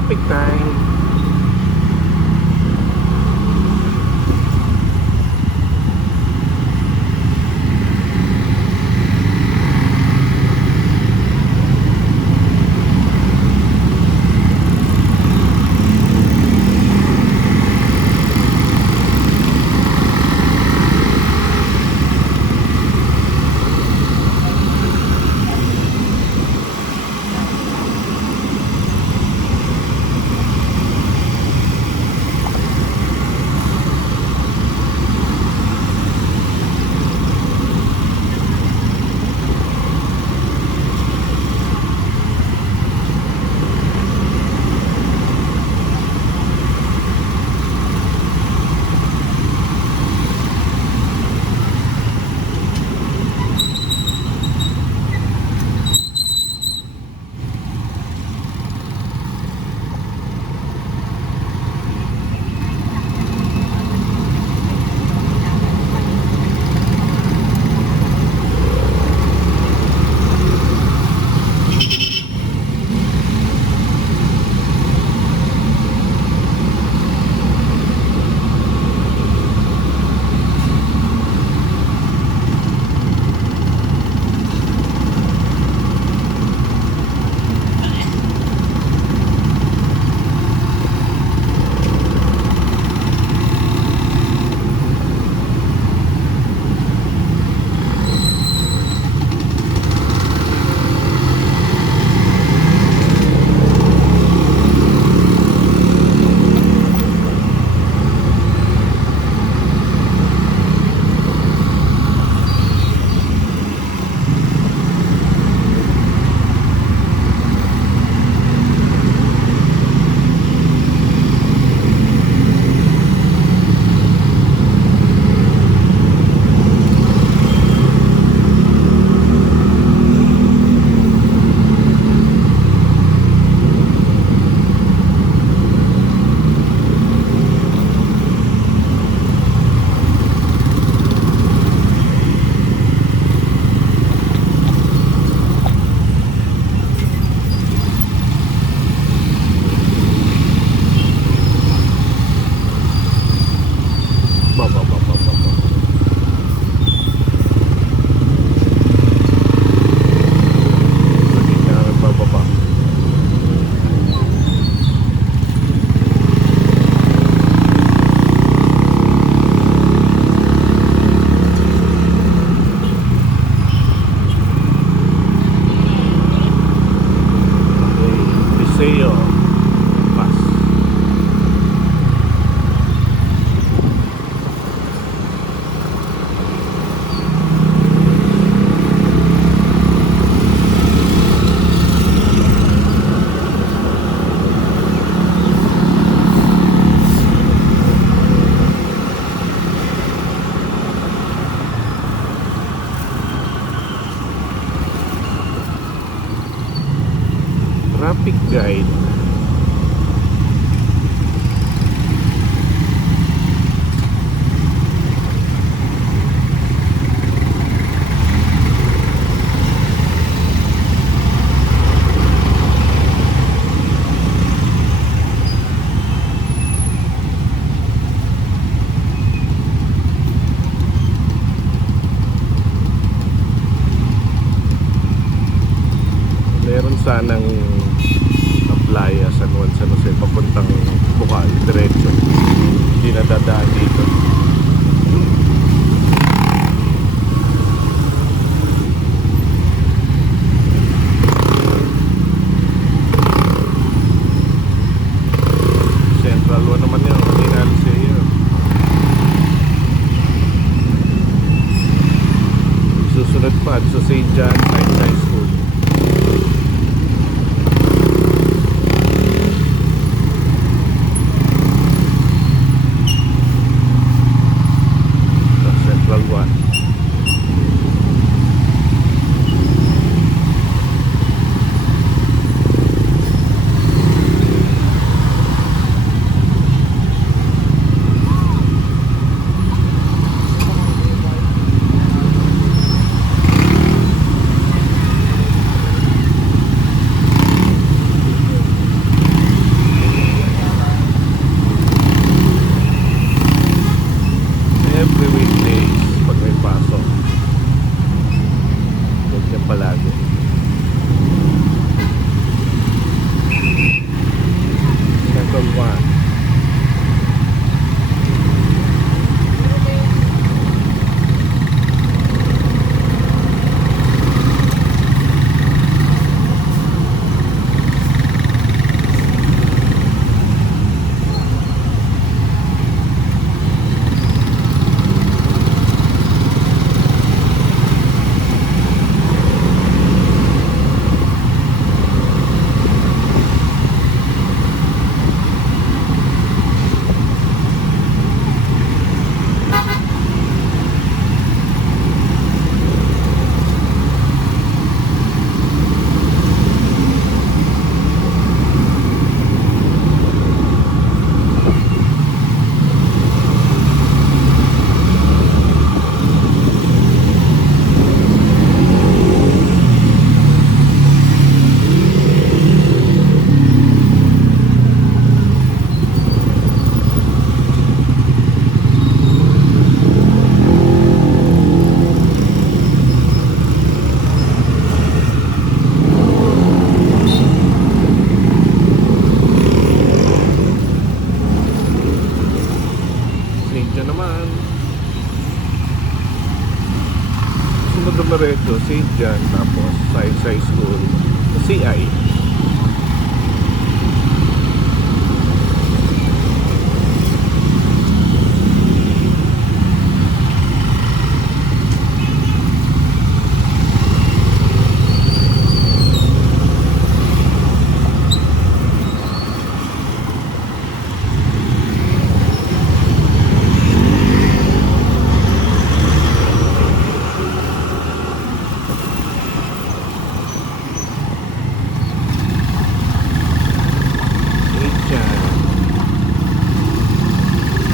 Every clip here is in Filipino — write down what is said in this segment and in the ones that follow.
traffic time. Paseo Pass. Traffic guide. Meron sanang playa San Juan San Jose papuntang Bukal diretso, hindi na dadaan dito. Central 1 naman yung kanina Aliseo. Susunod pa sa St. John High School. palagi. Second one. St. naman. Sunod na diretso, St. John, tapos Science High School, CI.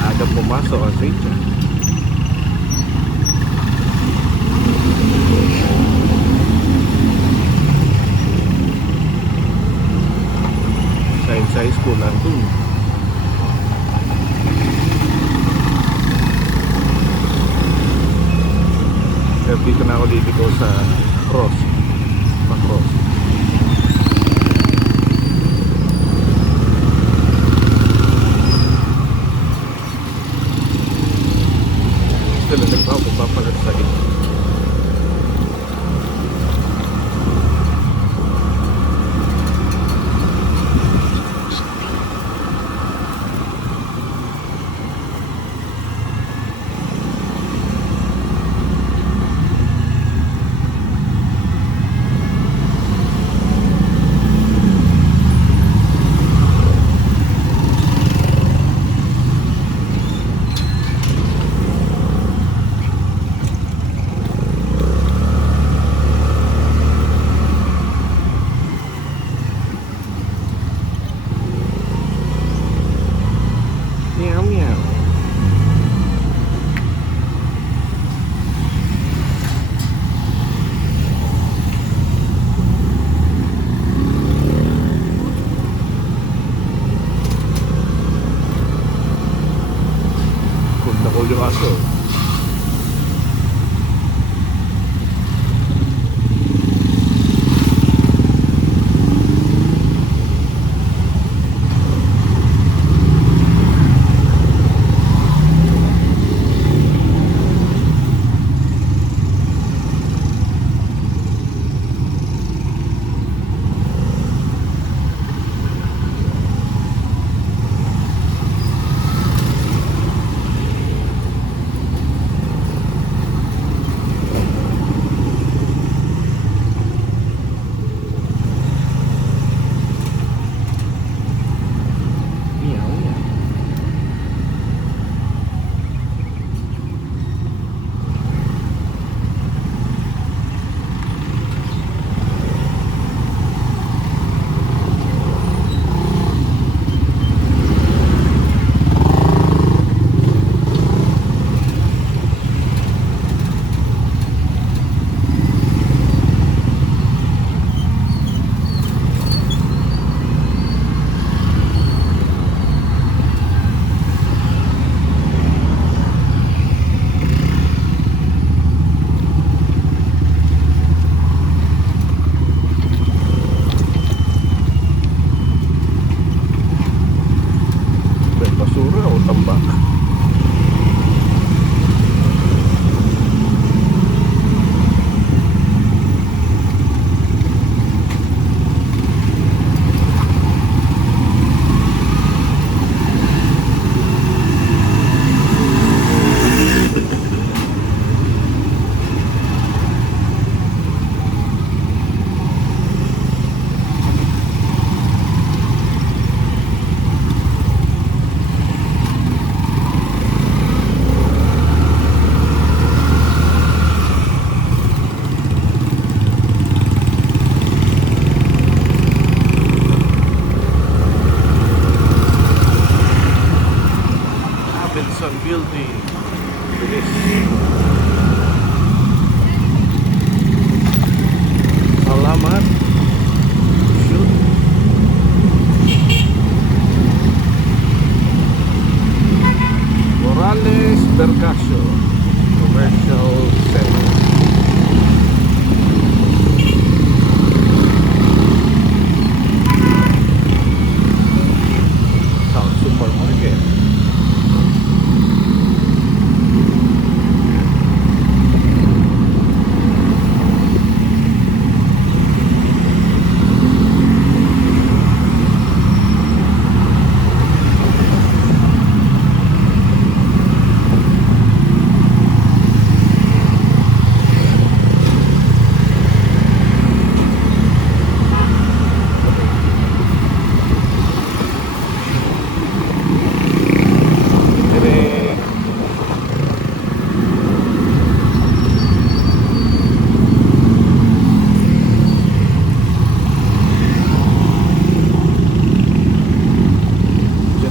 Aga pumasok ang St. John. Science High School nandun. Pero dito na ako dito sa cross. Pa-cross. Sila nagpapalat sa gitna.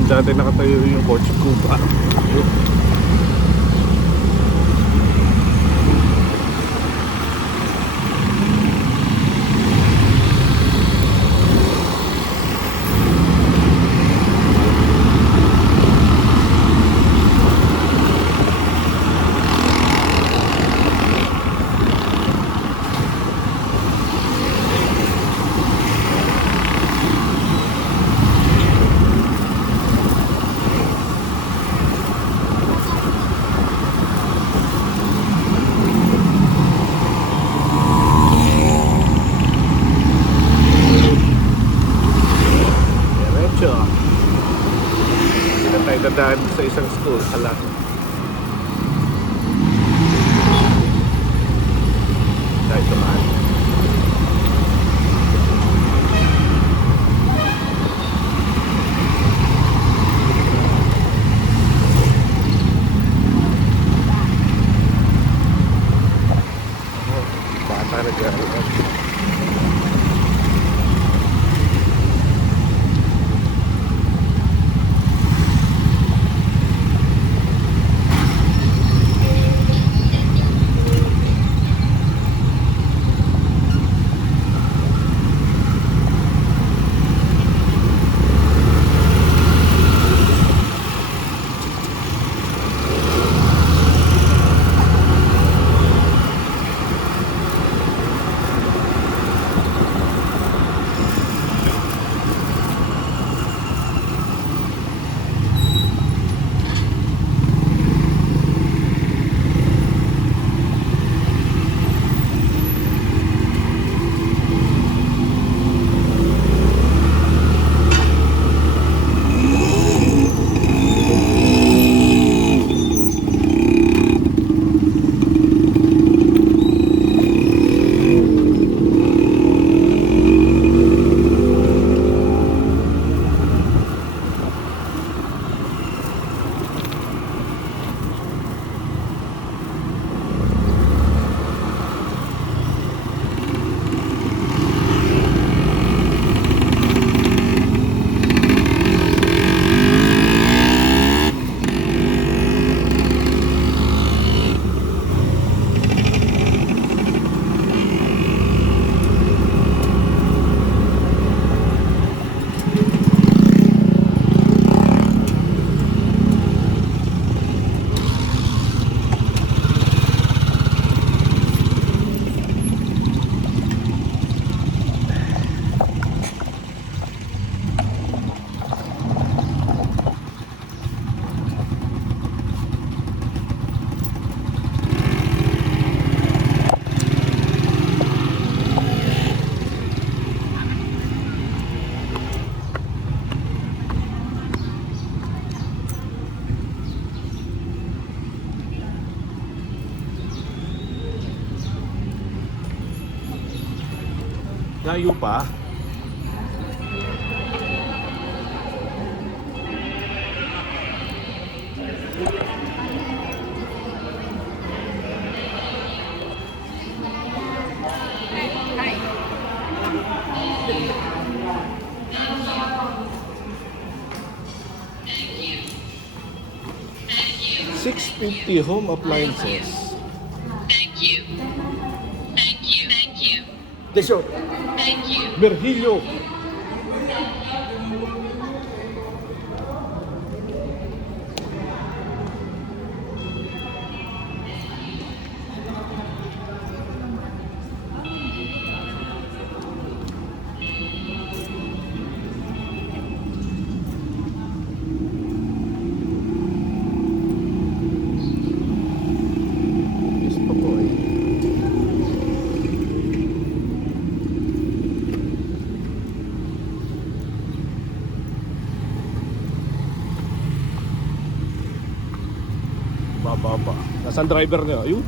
Dati nakatayo yung Coach Cuba. Diretso. Hindi na tayo dadaan sa isang school. Hala. Tayo tumaan. Bata nag-aaral. Layo pa. $650 home appliances. Thank you. Thank you. Thank you. Desyo, Thank you. Virgilio. Gusto ko eh. Baba. Nasaan driver niya? Ayun.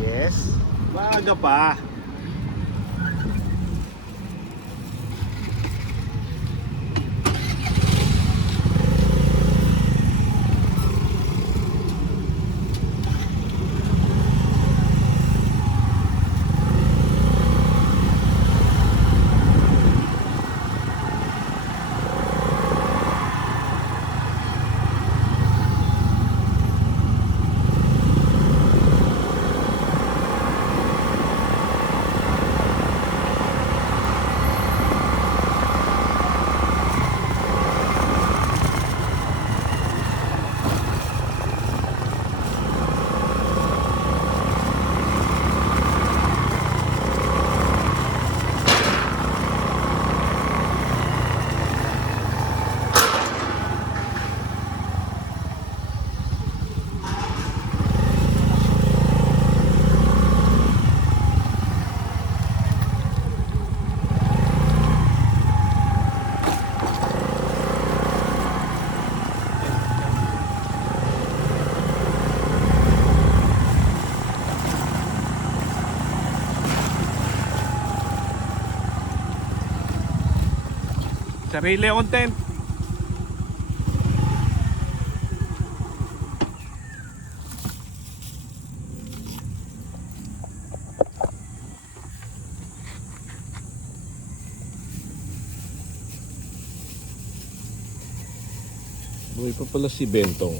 Yes. Maaga pa. Sarili akong tent. Buhay pa pala si Bentong.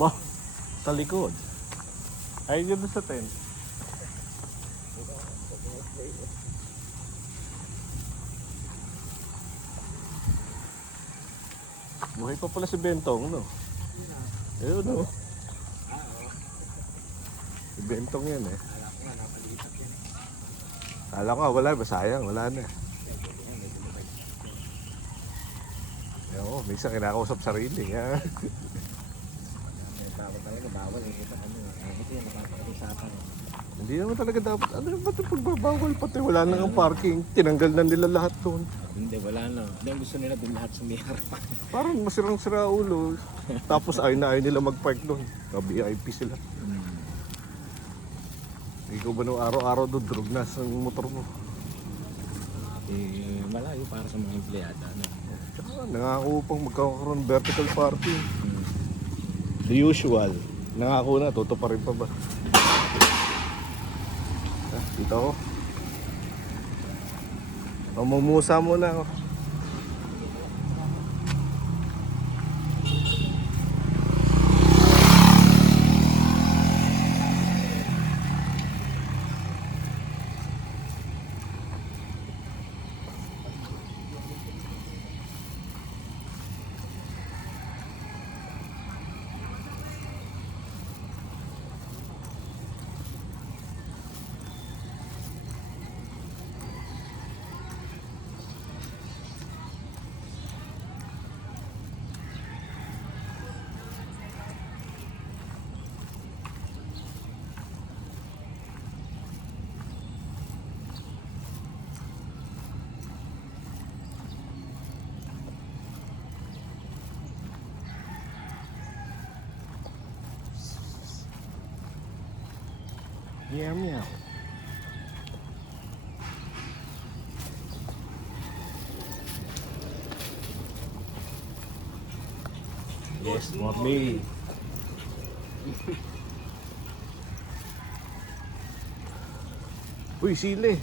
Bah, sa likod. Ay, dito sa tent. Buhay pa pala si Bentong, no? Ayun, no? Si Bentong yan, eh. Kala ko, wala ba? Sayang, wala na. Oo, minsan kinakausap sarili, ha? Bawal eh, ito ano eh. Ito yung nakakausapan. Hindi naman talaga dapat. Ano ba ito pagbabawal? Pati wala na ang parking. Tinanggal na nila lahat doon. Hindi, wala na. Hindi, ang gusto nila doon lahat sumiharapan. Parang masirang-sira ulo. Tapos ayaw na ayaw nila mag-park doon. Ka-VIP sila. Ikaw ba nung araw-araw doon, drug na sa motor mo? Eh, malayo para sa mga empleyada. Ano? Tsaka nangako pang magkakaroon vertical parking. The usual. Nangako na, toto pa rin pa ba? Dito ako. Mamumusa muna ako. Meow meow. Yes, mommy. Uy, sili.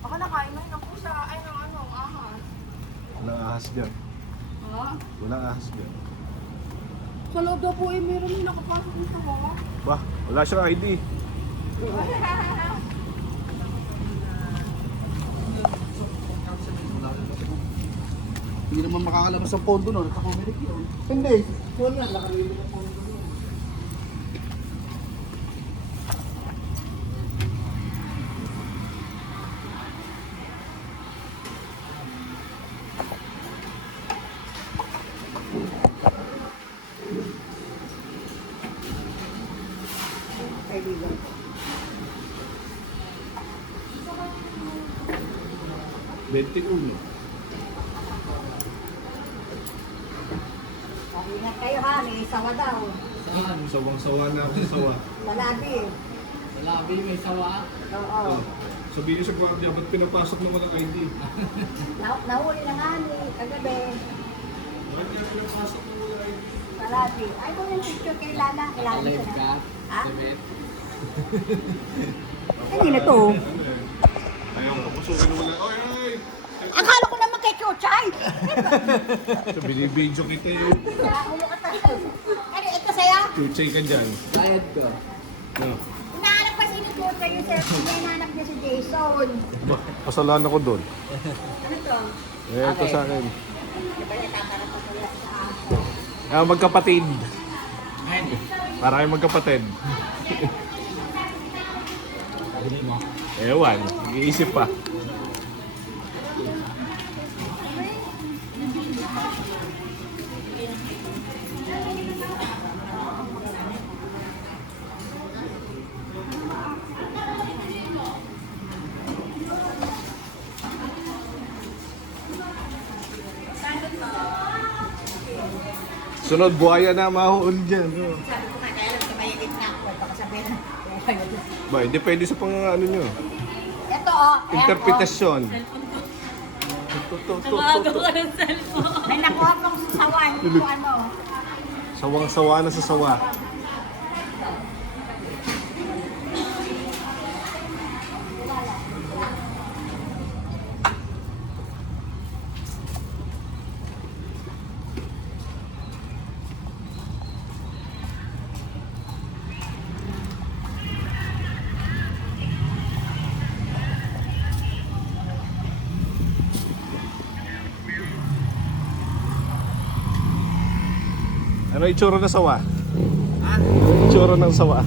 Baka nakain ng pusa, ay ng ano, ahas. Walang ahas dyan. Ha? Walang ahas dyan. Sa loob daw po eh, meron yung nakapasok dito ko. Bah, wala siyang ID. Hindi naman makakalabas ang pondo no, nakakomilik yun. Hindi, wala, nakalabas ang pondo no. Kaibigan ko. 21. Ingat kayo ha, may sawa daw. Sawang-sawa na ako sa sawa. Malabi. Labi, may sawa. Oo. Sabihin sa guardia, ba't pinapasok na walang ID? Nahuli na nga ni kagabi. Ba't kaya pinapasok na walang ID? Malabi. Ay, kung yung picture kay Lala. Kilala ko na. Ha? Hindi na to. Ayaw ko pusukin mo na. Oy, oy! Akala ko naman kay Chuchay. So, binibidyo kita yun. Ulo ka tayo. Ano, ito sa'yo? Chuchay ka dyan. Bayad ko. No. Hinahanap pa si Chuchay yung cellphone niya. Hinahanap niya si Jason. Pasalaan ako doon. Ano to? Ito sa akin. Di ba natatarap ko sa Magkapatid. Para kayo magkapatid. Ewan, iisip pa. Sunod, buhaya na mahuhul dyan. Sabi ko nga, kaya lang tumayagit na ako. Baka sabihin na. Ba, hindi pwede sa pang ano nyo. Ito oh. Interpretasyon. May nakuha kong sawan. Kung ano. Sawang-sawa na sa sawa. Ano itsura ng sawa? Itsura ng sawa.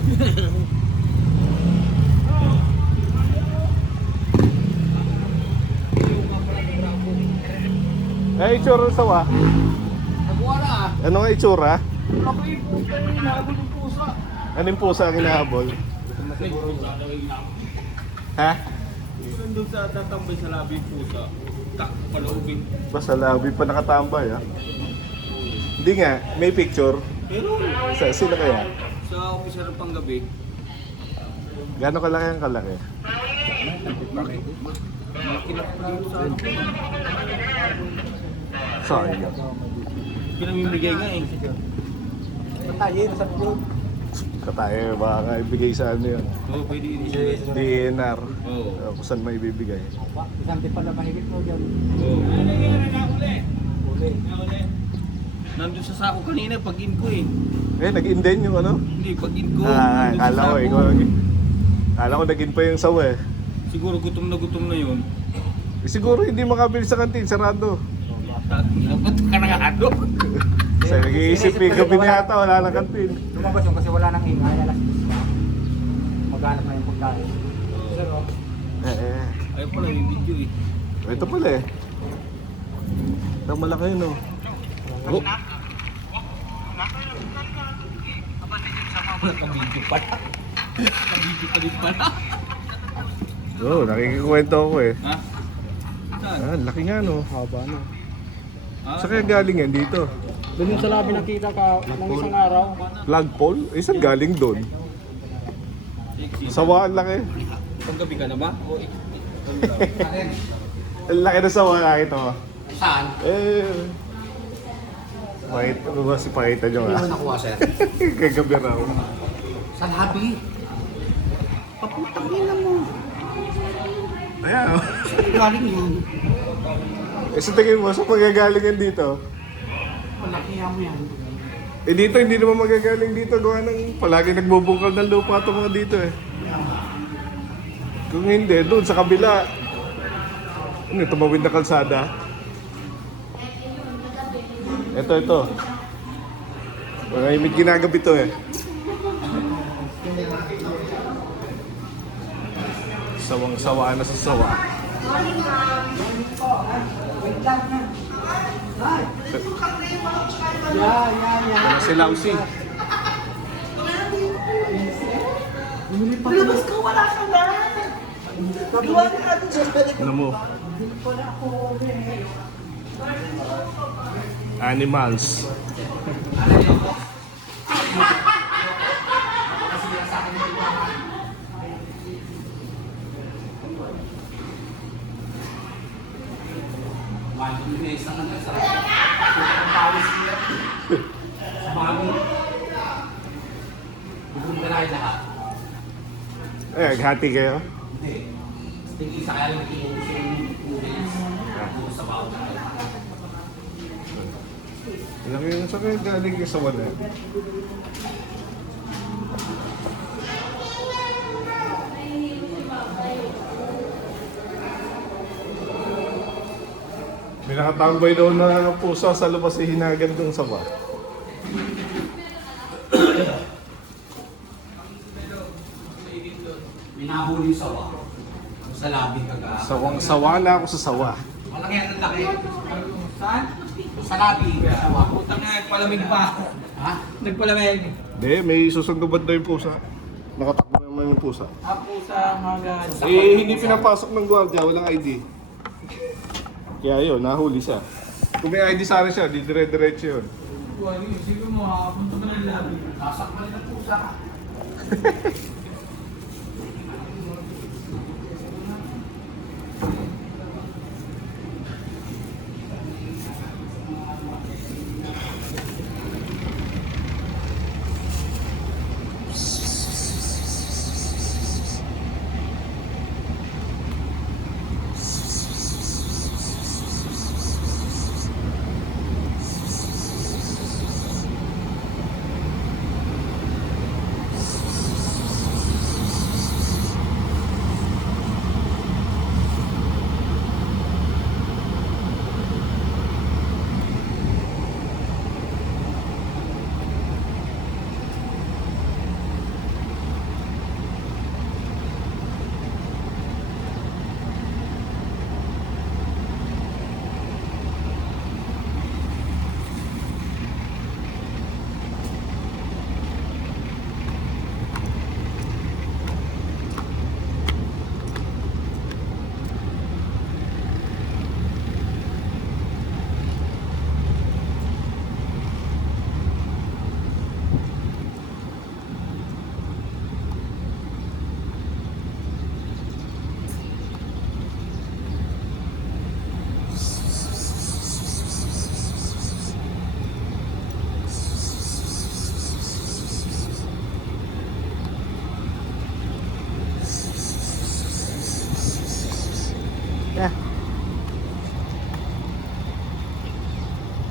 Itsura ng sawa. Nakuha na ah. Ano nga itsura? Ako yung pusa yung hinahabol ng pusa. Anong pusa ang hinahabol? Ha? Nandun sa tatambay sa labi pusa. Tak, palaubin. Basta labi pa nakatambay ha? Hindi nga, may picture. Pero Sino kaya? sa officer ng panggabi, Gano'ng kalaki ang kalaki? kinapagod sa ano. Sayang. Pinamimigay nga eh. Tayo, nasa vlog. Katayo, baka ibigay sa ano yun. Oo, pwede i-share. DNR. Oo. Kung saan may bibigay. Isang di pala mahigit mo dyan. Oo. Uli. Nandun sa sako kanina, pag-in ko eh. Nag-in din yung ano? Hindi, pag-in ko. Kala nandun sa ko sako. ikaw. Kala ko nag-in pa yung sawa eh. Siguro gutom na yun. Siguro hindi makabili sa kantin, sarado. Dapat ka na nga doon. Sa nag-iisip yung gabi na yata, wala nang kantin. Lumabas yun kasi wala nang ingay. Alas 10 pa. Maghanap na yung pagkain. Ayaw pala yung video eh. Ito pala eh. Ito malaki yun oh. Oh. Naka-video pala. Naka-video pa din pala. Oo, nakikikwento ako eh. Ha? Saan? Laki nga no. Haba na. Sa kaya galing yan dito? Doon yung sa labi nakita ka ng isang araw. Flagpole? Saan galing doon? Sawa ang laki. Panggabi ka na ba? O Ang laki na sawa nakita mo. Saan? Pakita mo ba si pakita nyo Hindi nga? mo nakuha, sir. Kagabi raw. Sa labi. Paputang ina mo. Ayan oh. Galing yun. Sa tingin mo, sa pagagaling yan dito? Palakihan mo yan. Dito, hindi naman magagaling dito. Gawa ng palagi nagbubungkal ng lupa itong mga dito eh. Kung hindi, doon sa kabila. Ano, tumawid na kalsada. Ito. May ginagabi to eh. Sawang-sawa na sa sawa. Ano si Lausi? Lumabas ka, wala ka na. Gawa ka natin dyan. Ano mo? Animals. Hati kayo? Hindi isa kaya lang yung sa bawang. Ilang yung sa kayo galing yung sawa na. May nakatambay daw na pusa sa labas si hinagan dong sawa. May nahuli yung sawa. Sa labing kaga. Sawang sawa na ako sa sawa. Malaki yan ang laki. Saan? Sa labing sawa. Putang nga, nagpalamig pa. Ha? Nagpalamig. Hindi, may susunduban daw yung pusa. Nakatakbo naman yung pusa. Apo sa mga Hindi pinapasok ng gwardiya, walang ID. Kaya yun, nahuli siya. Kung may ID sana siya, di dire-diretso yun. Siguro makakapunta pa ng labi. Sasakmal ng pusa.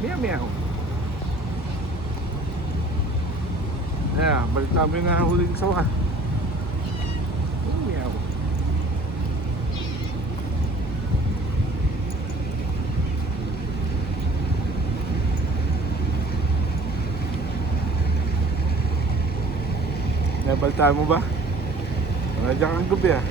Meow meow. Balik namin na huling sawa. Meow meow. Nabaltaan mo ba? Diyan kang gabi ah.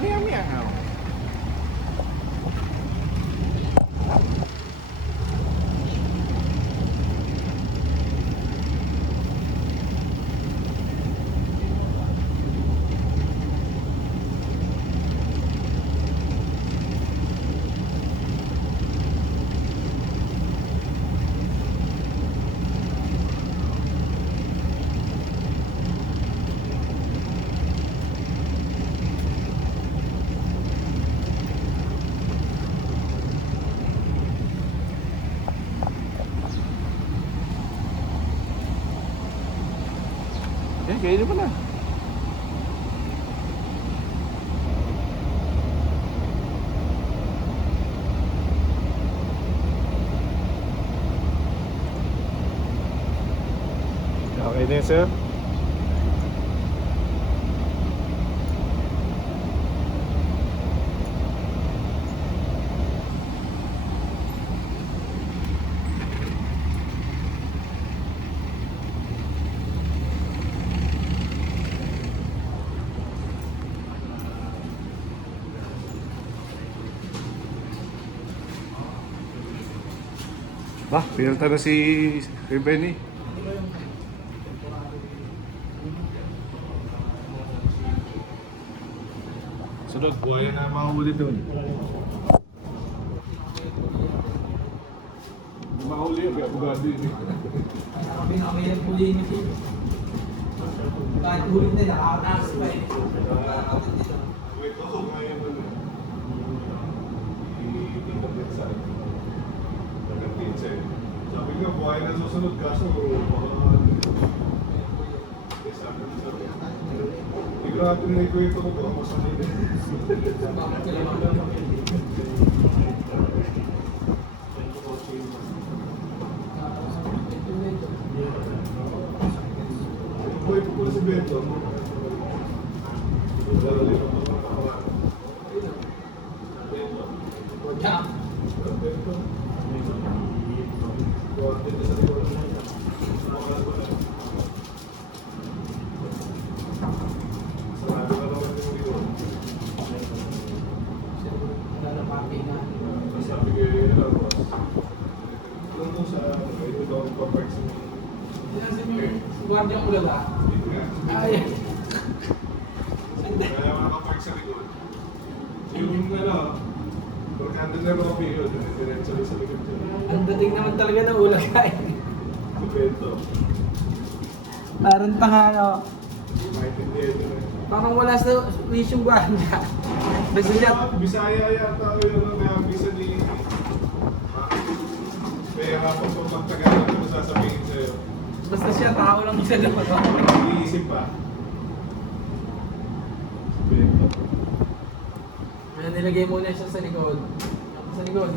Meow meow. Kainin mo na. Okay din, sir. Bah, pinunta na si Benny. Sunod, buhay na mahuli doon. Mahuli yung abogado yun. Kami na kami yung huli ni Kim. Kahit huli na, nakakatakas pa eh. Wait, ako ngayon doon. Hindi sa pinsa eh. Sabi ko, buhay na susunod kaso baka sigurado na ikwento ko baka masanay din. Bakit sila magkakapit? Buhay ko pala si Beto. Lalo pa Yeah. Lalapati na. sabi ko kung sa ito daw ang papark sa Sinasin yung guardiang ulala. Ay. kaya makapark sa likod. Yung pagkanda na Robby yun, diretso sa likod yun. Ang dating naman talaga ng ulagay. Si Beto. Parang tanga, no? Maintindihan yun eh. Parang wala sa wish yung guardia. Basta siya, Bisaya yata o yun, kaya bisa ni... Kaya kapag pagtagal na sasabihin sa'yo. basta siya, tao lang siya dapat. Iisip pa. Beto. Kaya nilagay muna siya sa likod. Sa likod.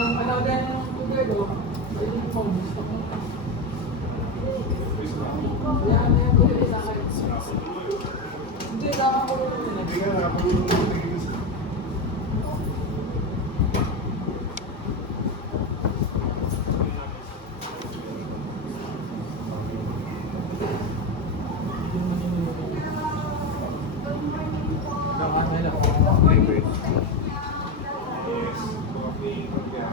Ang alaga ng tugay do, ayun yung phone, gusto ko. Kaya ano yung tugay sa akin? Hindi, tama ko rin. Hindi nga, napagulong ko tingin sa... Yes, coffee, pagka...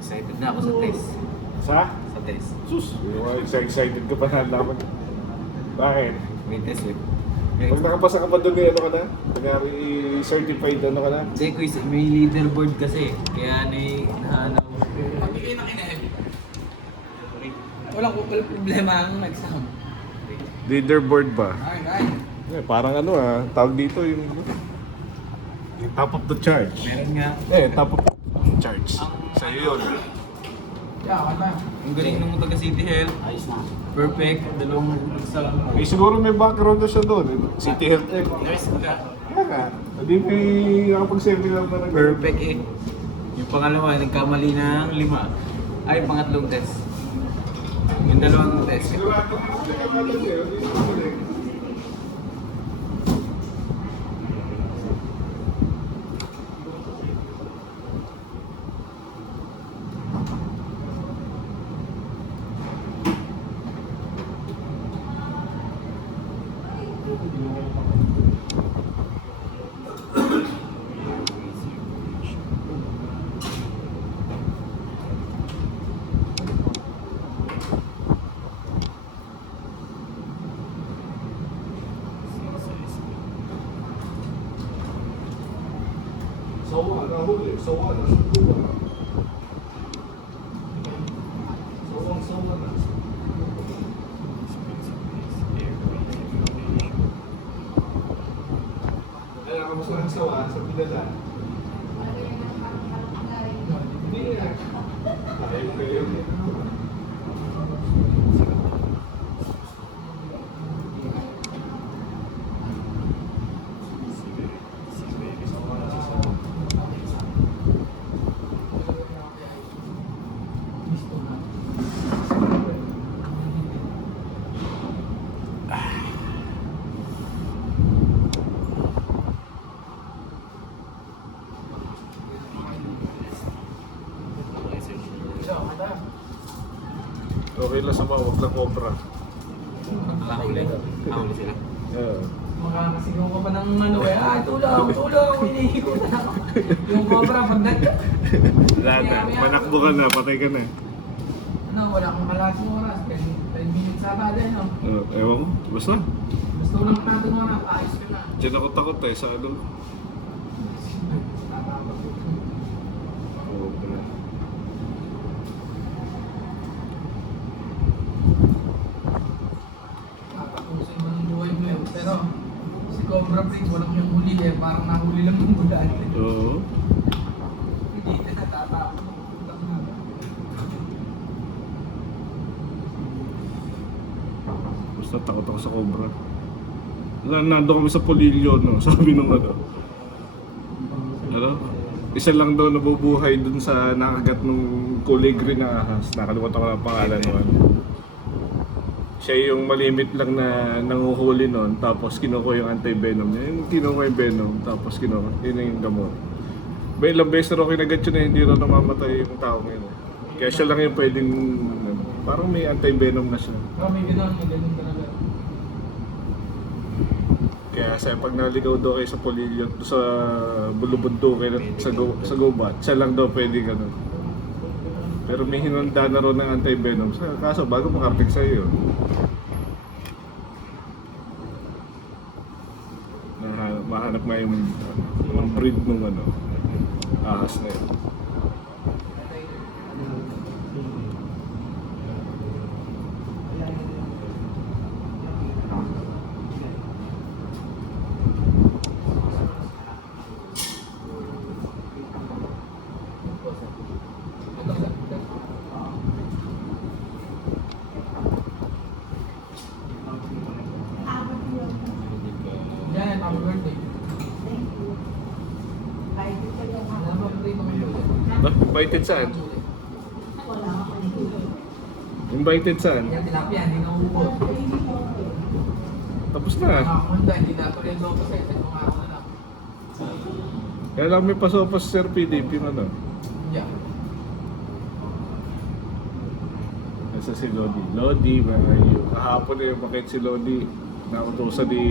Excited na ako sa test. Sa? Sa test. Sus! Excited ka pa na alaman. Bakit? May test eh. Pag nakapasa ka pa doon, ano ka na? Kunyari, certified ano ka na? Hindi, quiz. May leaderboard kasi. Kaya nahanap. Pag kayo nakinahil, walang problema ang exam. Leaderboard ba? Ay. Parang ano tawag dito yung top of the charge. Meron nga. Top of the charge. Sa'yo yun. Yeah, kanta. Ang galing ng taga City Health. Ayos na. Perfect. Dalawang exam. Siguro may background na siya doon. City Health Nurse ka. Kaya nga. Hindi may nakapag-seminar na nag- Perfect eh. Yung pangalawa, nagkamali ng 5. Ay, pangatlong test. Yung dalawang test. Sigurado na siya. Hindi na magaling. Sawa, nahuli. Sawa, nasa luwa. Sawang-sawa na. Kaya kamusta ang sawa sa pinala? Hindi nga. Dahil kayo. Okay lang sama, huwag lang cobra. Nakahuli. Nakahuli sila. Yeah. Makakasigaw ka pa ng ano eh. Tulong! Tulong! Hinihikutan ako. Yung cobra, pag Wala na. Manakbo ka na, patay ka na. ano, wala kang kalating oras. 10 minutes ata din, no? Ewan ko, basta. Gusto ko lang natin mga paayos ka na. Diyan ako takot sa ano. Cobra. Tatapusin mo ng buhay mo yun. Pero, si Cobra Prince, walang yung huli eh. Parang nahuli lang ng bulan. Oo. Hindi na natatapos. Basta takot ako sa cobra. Nando kami sa Polillo, no? Sabi nung ano. Ano? Isa lang daw nabubuhay dun sa nakagat nung kulay green na ahas. Nakalimutan ko lang ang pangalan nun. Siya yung malimit lang na nanguhuli nun, tapos kinukuha yung anti-venom niya. Yung kinukuha yung venom, tapos kinukuha. Yun yung gamot. May ilang beses na rin kinagat yun na hindi rin namamatay yung tao ngayon. Kaya siya lang yung pwedeng, parang may anti-venom na siya. Pero may ganun talaga. Kaya sa pag naligaw daw kayo sa Polillo, sa Bulubunto kayo sa Gubat, siya lang daw pwede ganun. Pero may hinanda na rin ng anti-venom. Kaso bago makarating sa'yo. Mahanap nga yung breed ng ano, ahas na yun. Yan, happy birthday. Alam mo, birthday mo ngayon. Invited saan? Invited saan? Yan, tilapia, hindi na ubod. Tapos na. Nakakunta, hindi na ito rin daw kasi ito yung araw na lang. Kaya lang may pasopas Sir PDP ano. Yeah. Nasa si Lodi. Lodi, malayo. Kahapon eh, bakit si Lodi nautusan ni...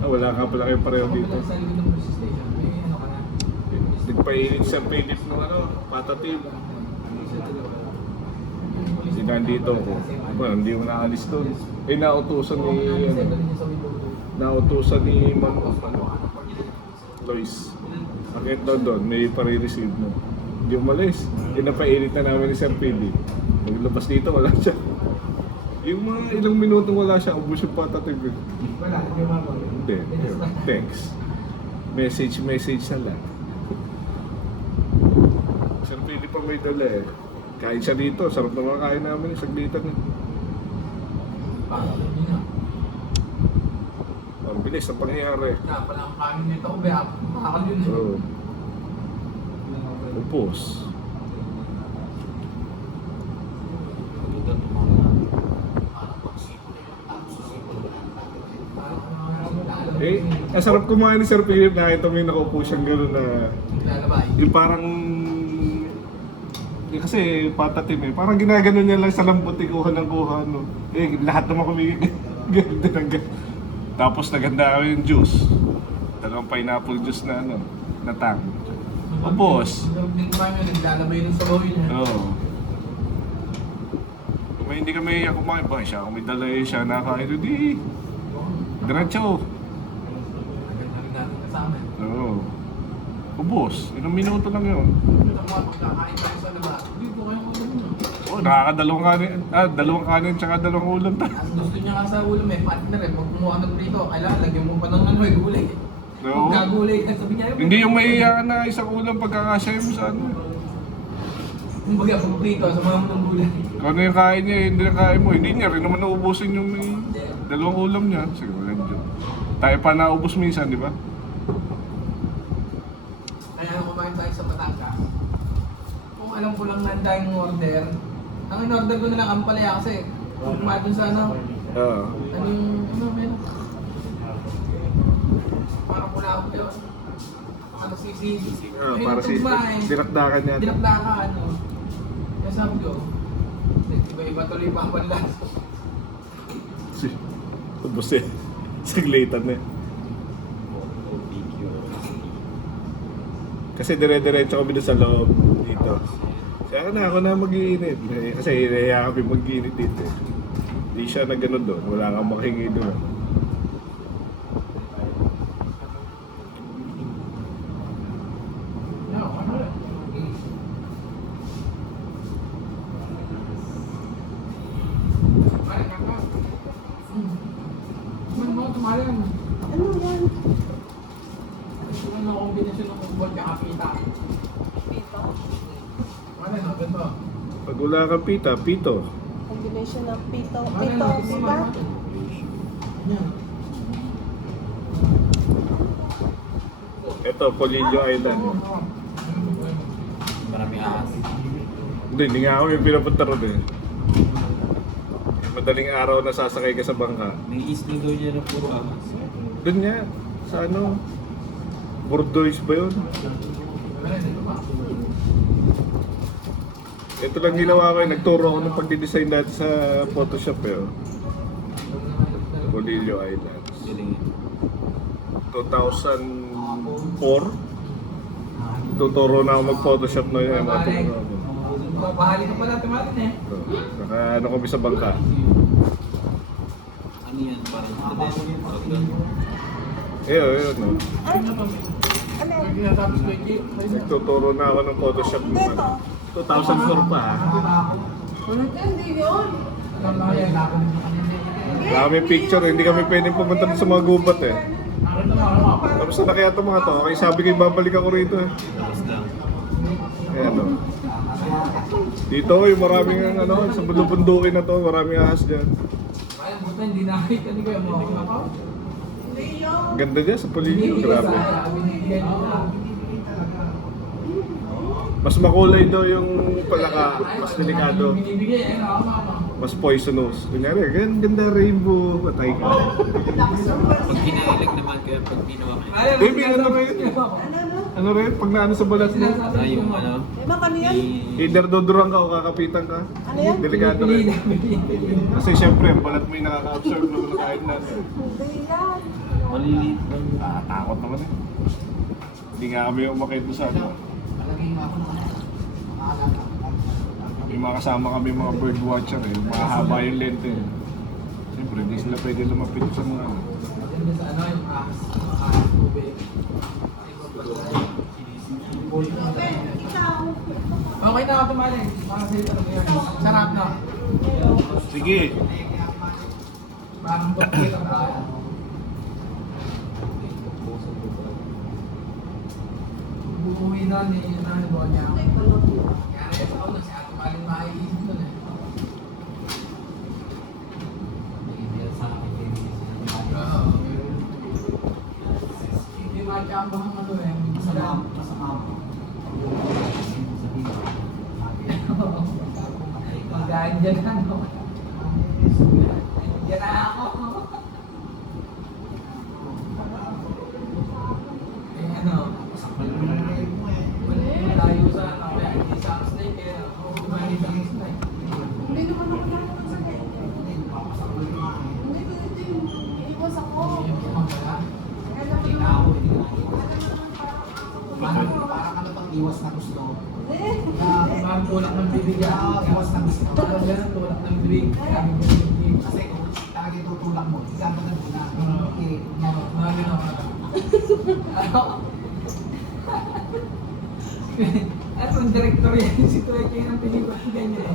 wala ka pala kayo pareho Ako dito. lang sa likod ng police station. May ano ka na. Nagpainit Sir PDP ng ano, patatim. Hindi nandito ako. Well, hindi mo naalis doon. Eh, nautusan ni... ano, nautusan ni Ma'am Lois. Akit daw doon, may pare-receive mo. Hindi umalis. Pinapainit na namin ni Sir PD. Naglabas dito, wala siya. Yung mga ilang minuto wala siya, ubus yung patatim. Wala, hindi mo ako. Hindi, thanks. Message na lang. Sir PD pa may dala eh. Kain siya dito, sarap na mga kain namin, saglitan eh. Hindi na. Ang bilis ang pangyayari. Kaya pala ang kanin nito ko, kaya makakal yun eh. Oo. Upos. Eh, ang sarap kumain ni Sir Philip, nakita mo yung nakaupo siyang gano'n na Lalabay. yung parang kasi patatim eh, parang ginaganon niya lang sa lambot, kuha ng kuha no. Eh, lahat naman kami ganda ng ganda. Tapos naganda kami yung juice. Dalawang pineapple juice na ano, na tang. O boss. Hindi ko kami naglalabay ng sabaw yun. Oo. Kung hindi kami kumain ba, siya kung may dala siya nakain, di diretso. Nagagaling natin kasama. Oo. Ubos, ilang minuto lang yun. Ito mo, pagkakain tayo sa labas. Hindi ko kayong ulam mo. Oh, nakakadalawang kanin, dalawang kanin tsaka dalawang ulam ta. As gusto niya nga sa ulam eh, partner eh, pag kumuha ng prito, kailangan lagyan mo pa ng ano eh, gulay. Oo. Kung gagulay ka, sabi niya, Hindi yung maiiyakan na isang ulam pagkakasya mo sa ano. kumbaga, pag prito, sa mga ng gulay. Kung ano yung kain niya, hindi na kain mo. Hindi niya rin naman naubusin yung may dalawang ulam niya. Sige, maganda. Tayo pa naubos minsan, di ba? Kaya kumain tayo sa Batangas. Kung alam ko lang handa yung order, ang in-order ko na lang ang palaya kasi kumain dun sa ano, Oo. ano yung, ano, meron? Parang pula ako yun. Ano, sisi. Para si dinakdakan niya. Dinakdakan, ano. Kaya sabi ko, iba-iba tuloy pa ang panlas. Ubos eh. Saglitan na. Kasi dire-diretso kami doon sa loob dito. Kaya na ako na mag-iinit. Kasi hinaya kami mag-iinit dito. Hindi siya na gano'n doon. Wala kang makahingi doon. Ano yan? Ano na kombinasyon ng football at pita? Pito. Ano na, ganito? Pag wala kang pita, pito. Combination ng pito. Ano Pito, na, di ba? Ito, Polillo Island. Marami ahas. Hindi nga ako yung pinapunta ron eh. Madaling araw na sasakay ka sa bangka. May isla daw niya na puro ahas. Doon nga, sa ano, Bordeaux ba yun? Ito lang ginawa ko eh, nagturo ako ng pagdidesign dati sa Photoshop eh. Polillo Island. Galing. 2004, tuturo na ako mag-Photoshop na yun. Bahali ka pala tumatin eh. Naka ano kami sa bangka. Ano yan? Parang Ayun, no. Ano yan? Ginatapos ko yung jeep. Tuturo na ako ng Photoshop mo. 2004 pa ha. Hindi yun. Alam na kaya laban mo kanina. Kami picture, hindi kami pwedeng pumunta sa mga gubat eh. Nakita mo, ano ka? Tapos na kaya ito mga to, okay sabi ko babalik ako rito eh. tapos lang. Ayan o. Dito yung maraming ano, sa bundukin na to, maraming ahas dyan. Ay, buta, hindi nakita ni Kuya mo. Hindi yun. Ganda dyan sa Polillo, grabe. Binibigyan nila. Mas makulay daw yung palaka, mas delikado, Binibigyan, ano, mama. mas poisonous. Kunyari, ganda rainbow, patay ka. Pag kinailag naman kaya pag ginawa kayo. Baby, ano rin? Ano rin? Pag naano sa balat mo, Ay, yung ano. Eh, baka ano yan? either dudurang ka o kakapitan ka. Ano yan? Delikado rin. Kasi syempre, ang balat mo yung nakaka-absorb naman kahit na. Hindi yan. Maliliit lang. Takot naman eh. Hindi nga kami umakit doon sa ano. Yung mga kasama kami mga bird watcher eh, mahaba yung lente. Siyempre, hindi sila pwede lumapit sa mga ano. Maganda sa ano, yung ahas. Ahas tubig. Ikaw. Okay na ako tumali. Para sa'yo talaga yun. Sarap na. Sige! Parang bakit ang kaya. Buuwi na ni Nani Bonya. Kaya sa ako na si Ate Maling maiisip doon eh. Oo. Hindi machambang ang ano eh. Masama. Magahan dyan ano. Dyan na ako. Eh ano. Malayo sa ano. Hindi sa snake eh. Hindi sa snake. Hindi naman ako nakakas sa kanya. Hindi, hindi. Iiwas ako. Parang ka na pang-iwas na gusto. Parang tulak ng bibig. Iwas na gusto. Parang ganun tulak ng bibig. Kasi kung talaga itutulak mo, igagalan mo na. Mga ginawa ka. At ang director yan, si Tuwek yung ang pelikula ganyan.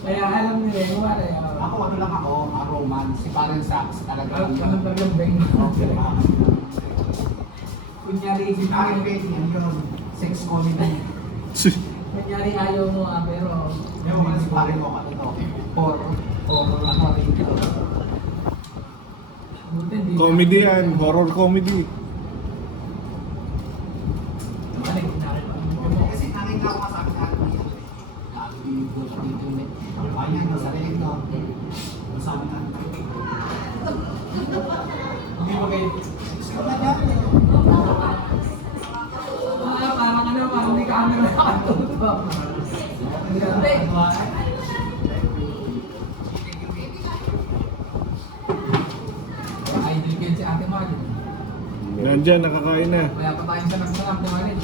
Kaya alam nila yung wala. Ako ano lang ako, romance. Si Parang Sax talaga. Ano talagang bang? Kunyari, Si Parang Betty, yan yun. Sex comedy. kunyari ayaw mo pero... Yung mga si Parang mo ano to. Or ano rin. Buti hindi. Comedy yan, horror comedy. Balik, nakita. Kasi nakita ko sa akin ano yun. Dito sa internet. Ayan, yung sarili ko. Sabi na. Hindi ba kayo? Parang ano, parang may camera nakatutok. Hindi. Idol ko yun si Nandyan, nakakain na. Kaya pa tayong sanap-sanap ng alin.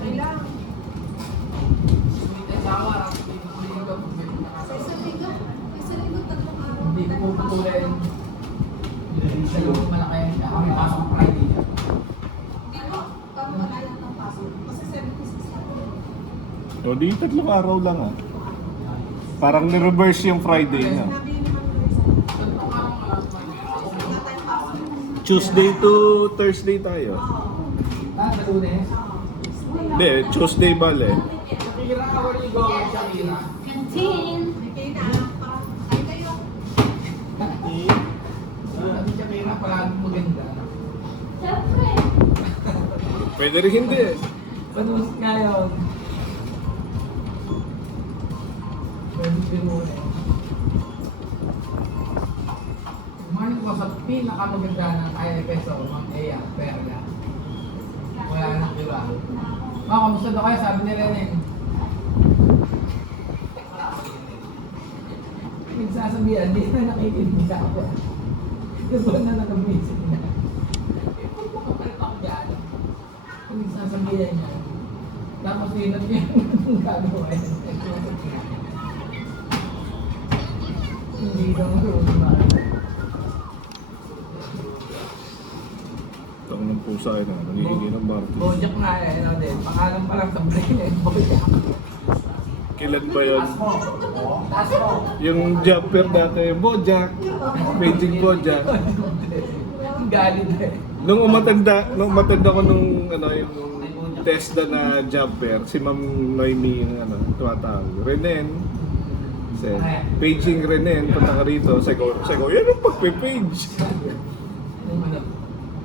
Kailang. Sweet and sour. Sa isang linggo, 3 araw. Hindi ko puputulin. Sa loob malaki. Kami pasok Friday. Hindi mo, kami wala lang ng pasok. Kasi 76 ako. O di, 3 araw lang ah. Parang ni-reverse yung Friday na. Sinabi ni Ma'am Luisa, Tatlong araw nga. wala tayong pasok. Tuesday to Thursday tayo. Sa Lunes. Hindi, Tuesday bale. Shakira, where you go, Shakira? Canteen. Kaya na, ay kayo. Sabi Shakira, palagi maganda. Siyempre. Pwede rin hindi eh. Panos nga yun. Pwede pinunin. Kumain ko sa pinakamaganda ng IFSO, Ma'am Ea, Perla. Wala nang iba. Ma, kamusta daw kayo? Sabi ni Renen. Nagsasabihan, hindi na nakikinig sa ako. Gusto na nag-busy na. Eh, kung makapalit ako dyan, nagsasabihan niya. Tapos sinat niya ang gagawin. Hindi daw marunong. Ito ng pusa ay na, nangihingi ng Martis. Bojack nga eh, ano din. Pangalan pa lang sa brain eh, Bojack. Kailan ba yun? Taas mo. Yung jumper dati, Bojack. Paging Bojack. Ang galit eh. Nung umatanda ko nung ano yung Tesla na jumper, si Ma'am Noemi yung ano, tumatawag. Renen. Kasi, paging Renen, punta ka rito. Sago, yan ang pagpe-page. Yung ano,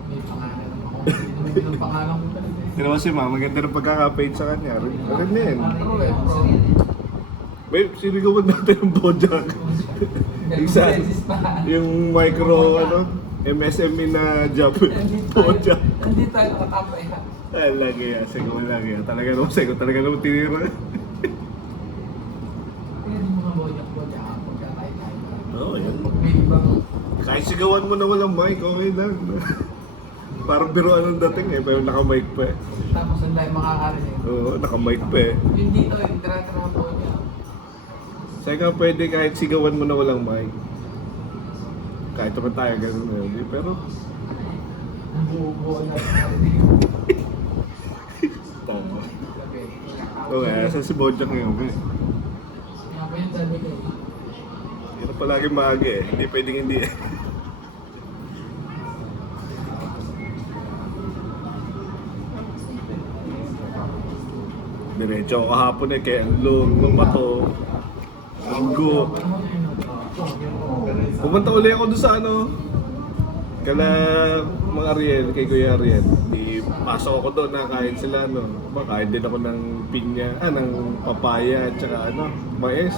may pangalan naman ako. Hindi naman yung pangalan ko talaga eh. Tinawa si Ma'am, maganda ng pagkaka-page sa kanya. Renen. Pro eh, pro. Babe, sinigawan natin ng Bojack. Isa, Nag-messages pa. yung micro, ano, MSME na job. Bojack. Nandito tayo nakatapay ha. Lagi yan, sigaw lagi yan. Talaga naman, sigaw talaga naman tinira. Kaya di mga Bojack, pagka tayo. Oo, yan. May ibang Kahit sigawan mo na walang mic, okay lang. Parang biruan ang dating eh, pero naka-mic pa eh. tapos ang dahil makakarinig. Oo, naka-mic pa eh. Yung dito, yung tira-tira ng Bojack. Sa'yo ka pwede kahit sigawan mo na walang mic. Kahit naman tayo ganun na yun. Pero, Ang buo-buo na nakarinig. tama. Oo, sa si Bojack ngayon eh. Kaya pa yung sabi ko eh. Yan ang palagi maaga eh. Hindi pwedeng hindi eh. Diretso ako kahapon eh, kaya Long, Mato, Linggo. Pumunta uli ako doon sa ano, kala mga Ariel, kay Kuya Ariel. Di pasok ako doon, nakain sila no. Makain din ako ng pinya, ng papaya, at saka ano, mais.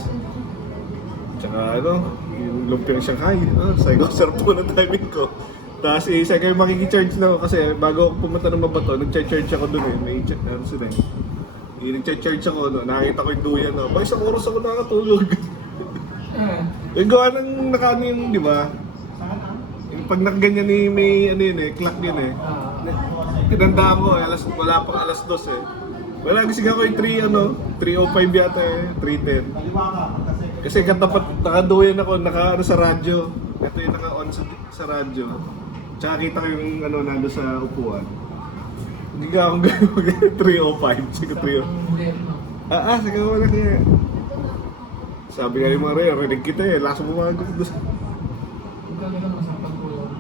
Tsaka ano, yung lumpiang Shanghai. Sabi ko, sarap po ng timing ko. Tapos isa kayo makikicharge na ako kasi bago ako pumunta ng Mabato, nag-charge ako doon eh. May ano sila eh. Nag-charge ako, no? Nakita ko yung duyan. No? Ba, isang oras ako nakatulog. Yung gawa ng nakaano yung, di ba? Yung pag nakaganyan ni may ano yun eh, clock yun eh. Tinandaan ko, wala pang alas 2 eh. Wala kasi ako yung 3:05 yata eh, 3:10. Kasi katapat, nakaduyan ako, naka ano sa radyo. Ito yung naka-on sa radyo. Tsaka kita ko yung ano, nando sa upuan. Hindi ka akong gano'n 3:05, sige 3:05. Sige wala kaya. Sabi nga yung mga reo, rinig kita eh, lakas mo mga gusto. Yung gano'n mo sa pagkulong.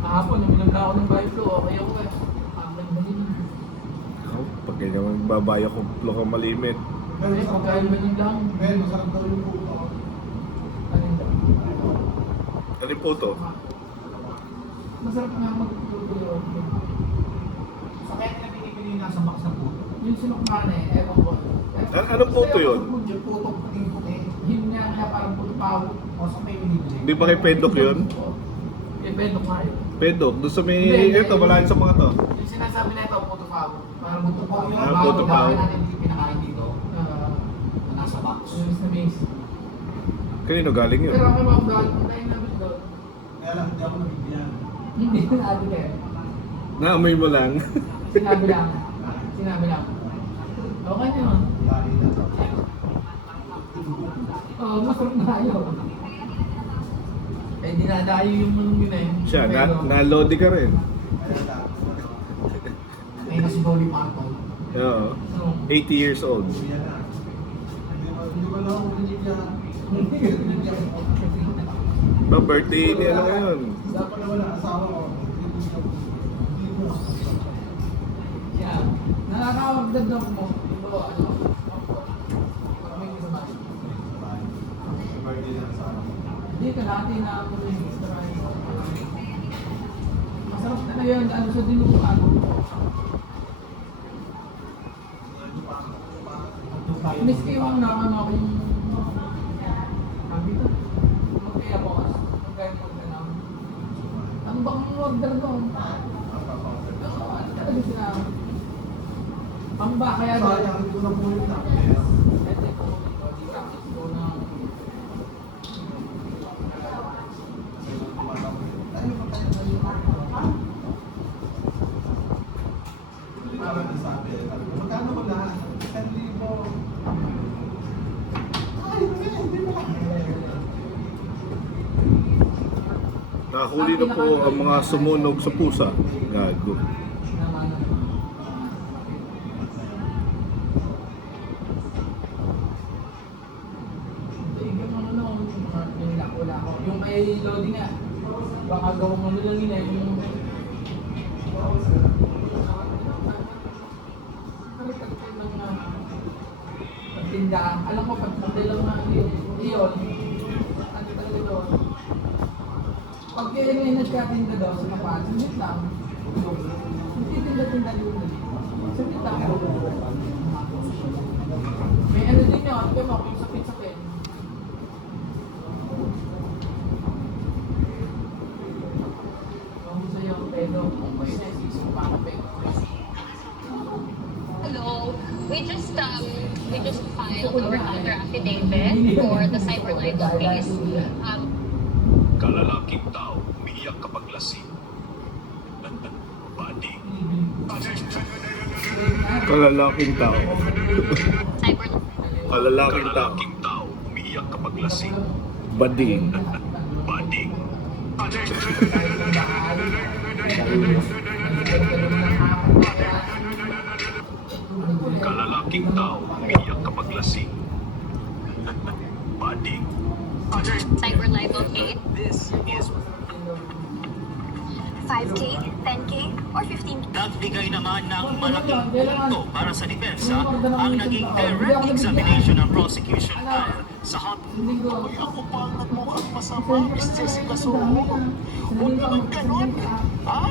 Kahapon, uminom na ako ng Biflo, okay ako eh. Amin ba din? Pag ganyan magbabaya ko, kang malimit. Kasi pagkain ba yun lang? Men, masarap daw yung puto. Alin daw? Ano yung photo? Masarap nga magtutulong. Sa kaya nila pinipili nasa box na puto. Yung sinukmane, ewan ko. Anong puto yun? Yung puto puting puti. Yun nga kaya parang puto pao. O sa may binibili. Hindi ba kay Pedok yun? Eh, pedok nga yun. Pedok, doon sa may, Hindi. ito, malayo sa mga to. Yung sinasabi na ito, puto pao. Parang puto pao yun. Puto pao. natin yung pinakain dito. Nasa box. Yung sa base. Kanino galing yun? Pero ako mga vlog, ang dahil namin doon. Kaya lang, hindi ako nabibigyan. Hindi sinabi ko eh. Naamoy mo lang. Sinabi lang. Sinabi lang. Okay na yun. Oo, masarap na yun. Eh, dinadayo yung mulong yun eh. Siya, Pero, na-lodi ka rin. may kasi Dolly Parton. Oo. So, 80 years old. Ba, birthday ni ano ngayon? yeah. Nakakawagdad ako mo. Ito, ano, pag may kasama. Hindi ka dati na ako yung masarap na yun, ano sa dinuguan. Miss kayo ang naman ako yung sabi ko, magkaya boss, magkaya magkanaw. Ang bang order doon? Ano talaga sila? Pamba kaya doon. Ito po, di practice ko na. Nakahuli na po ang mga sumunog sa pusa. Gago. Yung may loading nga, baka gawang ano lang yun eh, yung pagtindahan. Alam ko, pag lang na iyon, ano talaga doon. Pag kaya may nagkatinda daw sa kapan, sunit lang. Hindi tinda-tinda yun. Sunit lang. May ano din yun, kaya mo, yung sapit-sapit. Kung sa'yo, Pedro, kung may naisip mo pa kapit. Hello. We just filed our counter affidavit for the cyber libel case. Kalalaking tao umiiyak kapag lasing. Badi. Kalalaking tao. Cyber Kalalaking tao. Kalalaking tao umiiyak kapag lasing. Bading. Badi. Kalalaking tao umiiyak kapag lasing. Badi. cyber libel case. This is 5K, 10K, or 15K? Nagbigay naman ng malaking punto para sa depensa ang naging direct examination ng prosecution file sa hot. Ay, Ako pa ang nagmukhang masama, Miss Jessica Soho. Huwag naman ganon. Ha?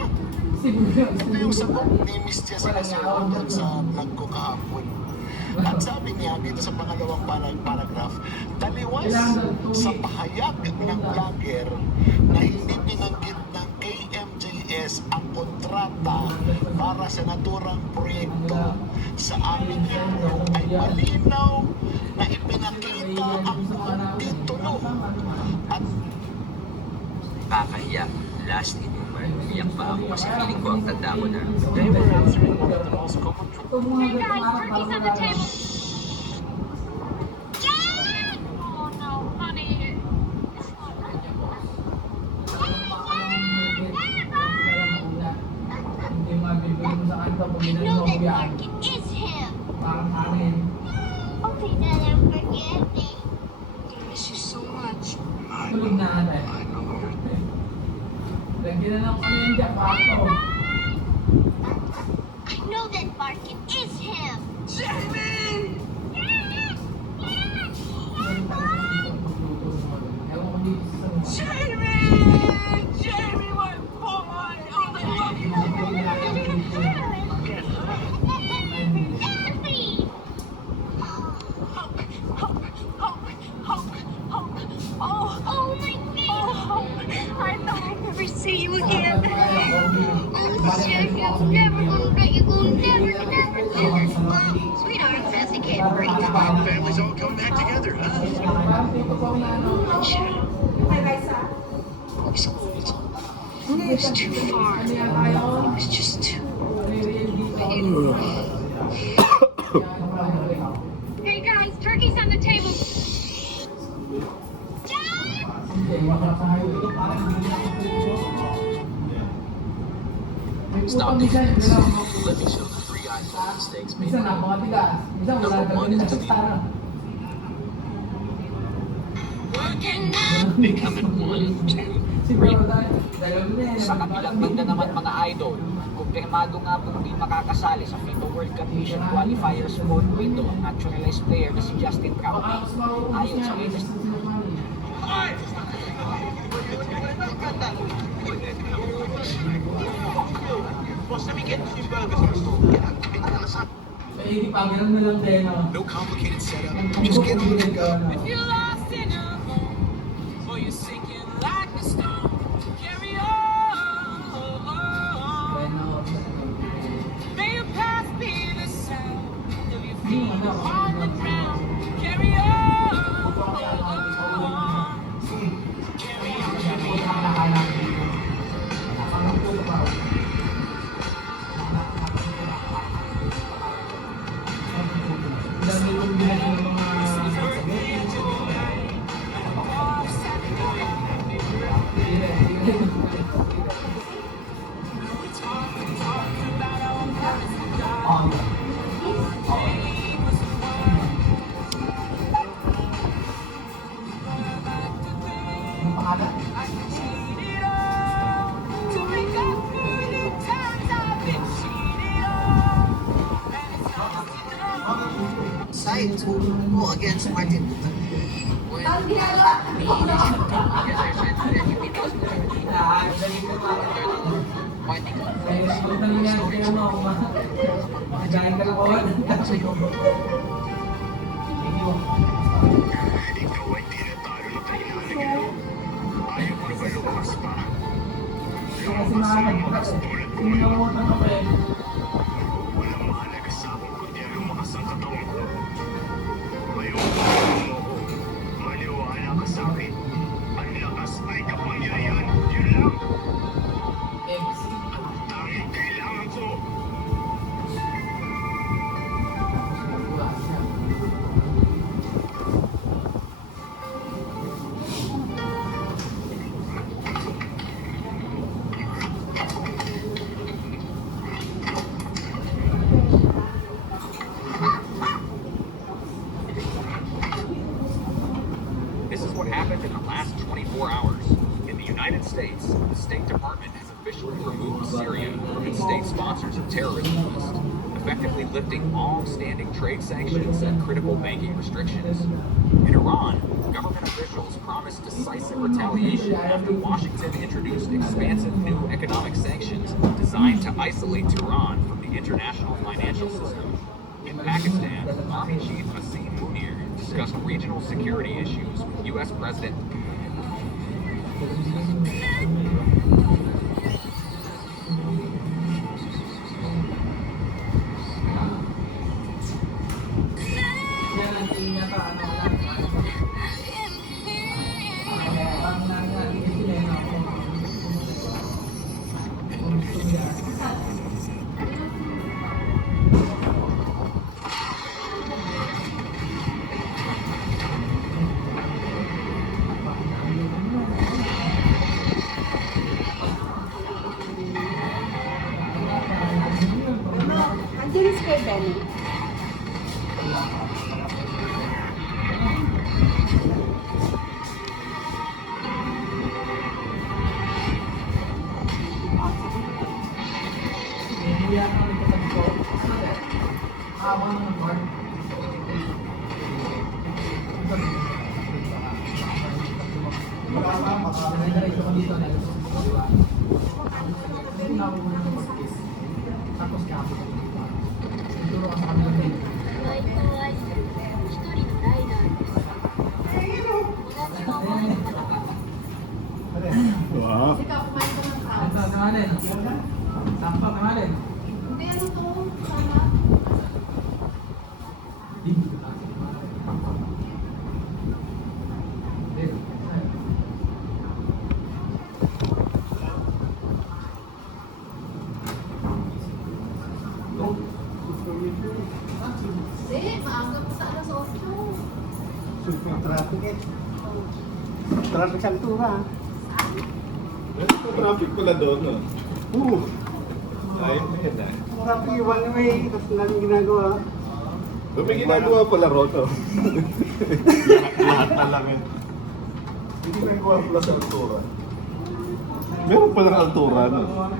Ito yung sagot ni Miss Jessica Soho doon sa vlog ko kahapon. At sabi niya dito sa pangalawang paragraph, taliwas sa pahayag ng vlogger na hindi binanggit ng KMJS ang kontrata para sa naturang proyekto sa aming libro ay malinaw na ipinakita ang titulo at Kakahiya. Last in Umar, iyak pa ako kasi feeling ko ang tanda ko na. Hey guys, Turkey's at the table. Jen! Oh no, honey. hindi mabibili mo sa kanto pag I ginagawa know mo that yan. market is him. Parang anin. Okay, then I'm forgetting. I miss you so much. Tulog na natin. Lagyan na ng ano yung japato. I know that market is him. Ewan ko dito sa Oh my God! I thought I'd never see you again. Oh, Jeff, I'm never gonna let you go. Never, never, never. Sweetheart, that's the kid. Great. families all come back together, huh? parang dito po na ano. Bye-bye, sa. It was too far. It was just too Hey guys, turkey's on the table. Stop this. Let me show the three iPhone mistakes made Minsan by you. napakatigas. Minsan wala Number one talaga is sa tara. They come in 1, 2, Siguro dahil na yan. Sa kabilang banda naman mga idol, kumpirmado nga pong di makakasali sa FIFA World Cup Asian Qualifiers Sport window ang naturalized player na si Justin Traume. Ayon sa latest May pagano'n na lang tayo na. No complicated setup. Just get on and go. Sides will go against Martin Luther. Ikaw ay tinatalo na kailangan. Ayaw mo na ba lumakas pa? Lumakas na lumakas tulad ko ngayon. Walang mahalaga sa akin kundi ang lumakas ang katawan ko. Ngayon, mo ko. Maniwala ka sa akin. Ang lakas ay kapangyarihan. Yun lang. At tanging kailangan ko. This is what happened in the last 24 hours. In the United States, the State Department has officially removed Syria from its state sponsors of terrorism list, effectively lifting all standing trade sanctions and critical banking restrictions. In Iran, government officials promised decisive retaliation after Washington introduced expansive new economic sanctions designed to isolate Tehran from the international financial system. In Pakistan, Army Chief Asim Munir discussed regional security issues with U.S. President Andiyan si Kuya Benny. Wow. Traffic eh. Traffic sa altura. Traffic pala doon, no? Oo. Ayun na yun, ah. Traffic yung one way. Tapos namin ginagawa. May ginagawa pala ron, no? Lahat na lang yun. Hindi ginagawa pala sa altura. Meron palang altura, no? Ano